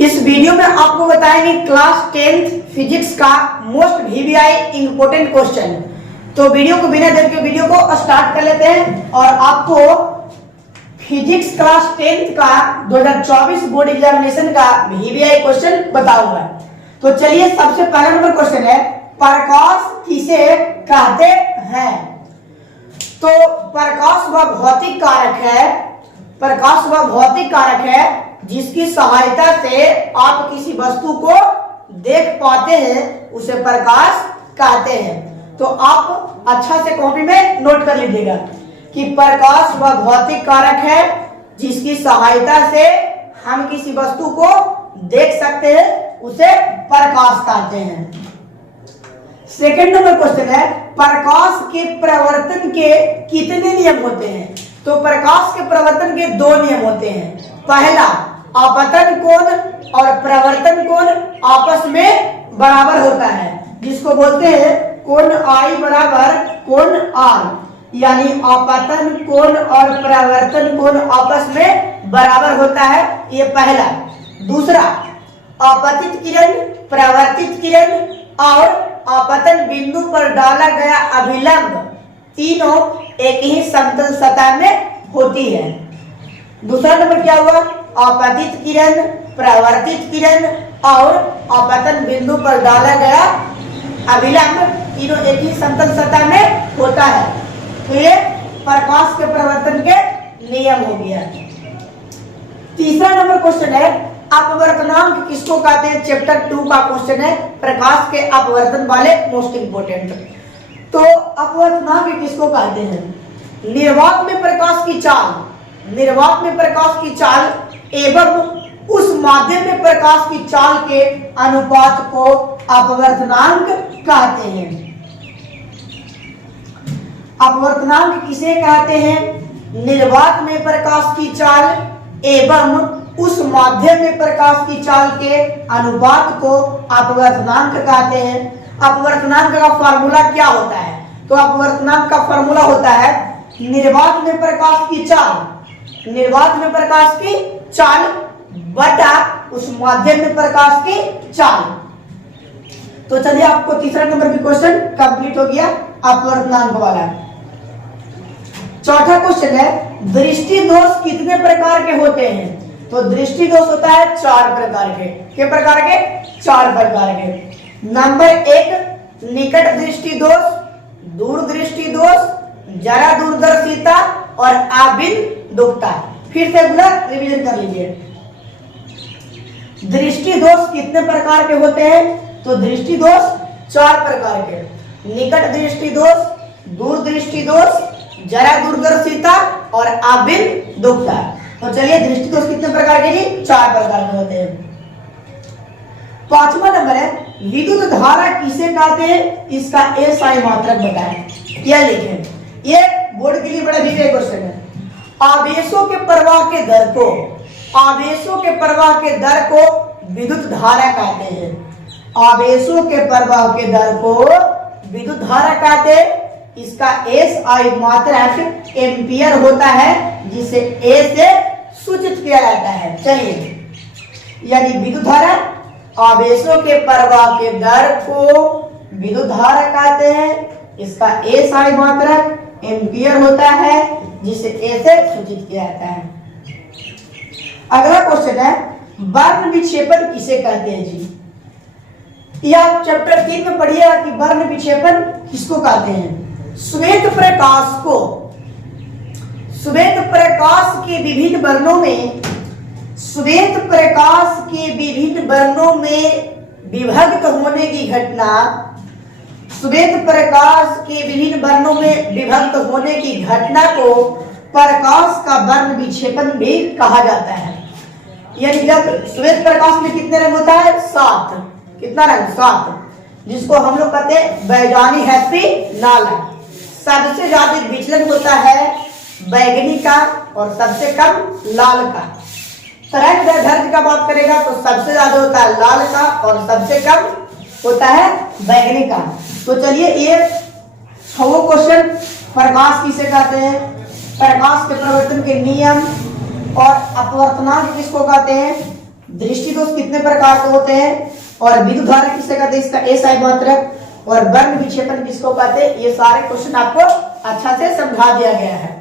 इस वीडियो में आपको बताएंगे क्लास 10th फिजिक्स का मोस्ट वीवीआई इंपोर्टेंट क्वेश्चन। तो वीडियो को बिना देर के वीडियो को स्टार्ट कर लेते हैं और आपको फिजिक्स क्लास 10th का 2024 बोर्ड एग्जामिनेशन का वीवीआई क्वेश्चन बताऊंगा। तो चलिए, सबसे पहला नंबर क्वेश्चन है, प्रकाश किसे कहते हैं? तो प्रकाश वह भौतिक कारक है, प्रकाश वह भौतिक कारक है जिसकी सहायता से आप किसी वस्तु को देख पाते हैं, उसे प्रकाश कहते हैं। तो आप अच्छा से कॉपी में नोट कर लीजिएगा कि प्रकाश वह भौतिक कारक है जिसकी सहायता से हम किसी वस्तु को देख सकते हैं, उसे प्रकाश कहते हैं। सेकंड नंबर क्वेश्चन है, प्रकाश के प्रवर्तन के कितने नियम होते हैं? तो प्रकाश के प्रवर्तन के दो नियम होते हैं। पहला, आपतन कोण और प्रवर्तन कोण आपस में बराबर होता है, जिसको बोलते हैं कोण आई बराबर कोण आर, यानी आपतन कोण और प्रवर्तन कोण आपस में बराबर होता है, ये पहला। दूसरा, आपतित किरण, प्रवर्तित किरण और आपतन बिंदु पर डाला गया अभिलंब तीनों एक ही समतल सतह में होती है। दूसरा नंबर क्या हुआ? आपतित किरण, प्रवर्तित किरण और आपतन बिंदु पर डाला गया अभिलंब तीनों एक ही समतल सतह में होता है। तो ये प्रकाश के प्रवर्तन के नियम हो गया। तीसरा नंबर क्वेश्चन है, अपवर्तनांक किसको कहते हैं? चैप्टर 2 का क्वेश्चन है, प्रकाश के अपवर्तन वाले मोस्ट इंपोर्टेंट। तो अपवर्तनांक किसको कहते हैं? निर्वात में प्रकाश की चाल, निर्वात में प्रकाश की चाल एवं उस माध्यम में प्रकाश की चाल के अनुपात को अपवर्तनांक कहते हैं। अपवर्तनांक किसे कहते हैं? निर्वात में प्रकाश की चाल एवं उस माध्यम में प्रकाश की चाल के अनुपात को अपवर्तनांक कहते हैं। अपवर्तनांक का फार्मूला क्या होता है? तो अपवर्तनांक का फार्मूला होता है निर्वात में प्रकाश की चाल, निर्वात में प्रकाश की चाल बटा उस माध्यम में प्रकाश की चाल। तो चलिए, आपको तीसरा नंबर भी क्वेश्चन कंप्लीट हो गया अपवर्तनांक वाला। चौथा क्वेश्चन है, दृष्टि दोष कितने प्रकार के होते हैं? तो दृष्टि दोष होता है 4 प्रकार के। कितने प्रकार के? 4 प्रकार के। नंबर 1, निकट दृष्टि दोष, दूर दृष्टि दोष, जरा दूरदर्शिता और आबिंदुकता। फिर से पूरा रिवीजन कर लीजिए। दृष्टि दोष कितने प्रकार के होते हैं? तो दृष्टि दोष 4 प्रकार के, निकट दृष्टि दोष, दूर दृष्टि दोष, जरा दूरदर्शिता और आबिंदुकता। तो चलिए, दृष्टि दोष कितने प्रकार के? जी 4 प्रकार के होते हैं। पांचवा नंबर है, विद्युत धारा किसे कहते हैं? इसका एसआई मात्रक बताएं। क्या लिखें? ये बोर्ड के लिए बड़ा विशेष क्वेश्चन है। आवेशों के प्रवाह के दर को, आवेशों के प्रवाह के दर को विद्युत धारा कहते हैं। आवेशों के प्रवाह के दर को विद्युत धारा कहते हैं। इसका एसआई मात्रक एम्पियर होता है, जिसे ए से सूचित किया जाता है। चलिए, यानी विद्युत धारा, आवेशों के प्रवाह के दर को विद्युत धारा कहते हैं। इसका एसआई मात्रक एम्पियर होता है, जिसे ए से सूचित किया जाता है। अगला क्वेश्चन है, वर्ण विक्षेपण किसे कहते हैं? जी, यह चैप्टर 3 में पढ़िएगा कि वर्ण विक्षेपण किसको कहते हैं। श्वेत प्रकाश को, श्वेत प्रकाश के विभिन्न वर्णों में, श्वेत प्रकाश के विभिन्न वर्णों में विभक्त होने की घटना, श्वेत प्रकाश के विभिन्न वर्णों में विभक्त होने की घटना को प्रकाश का वर्ण विक्षेपण भी कहा जाता है। यानी जब श्वेत प्रकाश में कितने रंग होता है? 7। कितना रंग? 7, जिसको हम लोग कहते हैं बैगनी हैप्पी नाला। सबसे ज्यादा विचलन होता है बैगनी का और सबसे कम लाल का। तरंग दैर्ध्य का बात करेगा तो सबसे ज्यादा होता है लाल का और सबसे कम होता है बैगनी का। तो चलिए, ये 6 क्वेश्चन प्रकाश किसे कहते हैं, प्रकाश के प्रवर्तन के नियम और अपवर्तनांक किसको कहते हैं, दृष्टि दोष कितने प्रकार के होते हैं, और विद्युत धारा किसे कहते हैं, इसका एसआई मात्रक, और वर्ण विक्षेपण किसको कहते हैं, ये सारे क्वेश्चन आपको अच्छा से समझा दिया गया है।